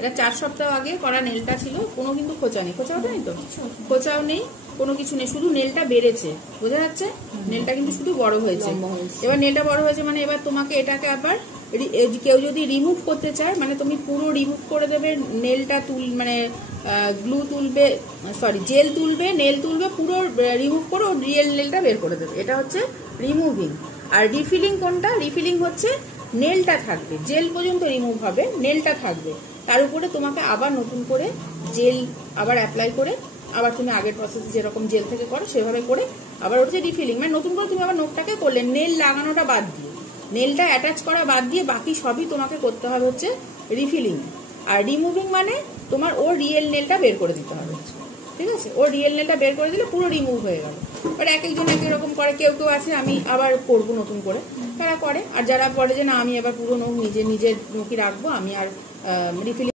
এটা 4 সপ্তাহ আগে করা নেলটা ছিল, কোনো কিন্তু খোঁচা নেই। খোঁচাও নেই তো, খোঁচাও নেই, কোনো কিছু নেই, শুধু নেলটা বেড়েছে, বোঝা যাচ্ছে? নেলটা কিন্তু শুধু বড় হয়েছে। এবার নেলটা বড় হয়েছে মানে এবার তোমাকে এটাকে আবার কেউ যদি রিমুভ করতে চায়, মানে তুমি পুরো রিমুভ করে দেবে, নেলটা মানে গ্লু তুলবে, সরি জেল তুলবে, নেল তুলবে, পুরো রিমুভ করে রিয়েল নেলটা বের করে দেবে। এটা হচ্ছে রিমুভিং। আর রিফিলিং কোনটা? রিফিলিং হচ্ছে নেলটা থাকবে, জেল পর্যন্ত রিমুভ হবে, নেলটা থাকবে, তার উপরে তোমাকে আবার নতুন করে জেল আবার অ্যাপ্লাই করে আবার তুমি আগের প্রসেস যেরকম জেল থেকে করো সেভাবে করে আবার হচ্ছে রিফিলিং, মানে নতুন করে তুমি আবার নখটাকে করলে, নেল লাগানোটা বাদ দিয়ে, নেলটা অ্যাটাচ করা বাদ দিয়ে বাকি সবই তোমাকে করতে হবে হচ্ছে রিফিলিং। আর রিমুভিং মানে তোমার ওর রিয়েল নেলটা বের করে দিতে হবে, ঠিক আছে? ওর রিয়েল নেলটা বের করে দিলে পুরো রিমুভ হয়ে গেল। বাট এক একজন এক রকম করে, কেউ কেউ আছে আমি আবার করবো নতুন করে, তারা করে। আর যারা বলে যে না আমি এবার পুরো নখ নিজের নখই রাখবো, আমি আর রিফিলিং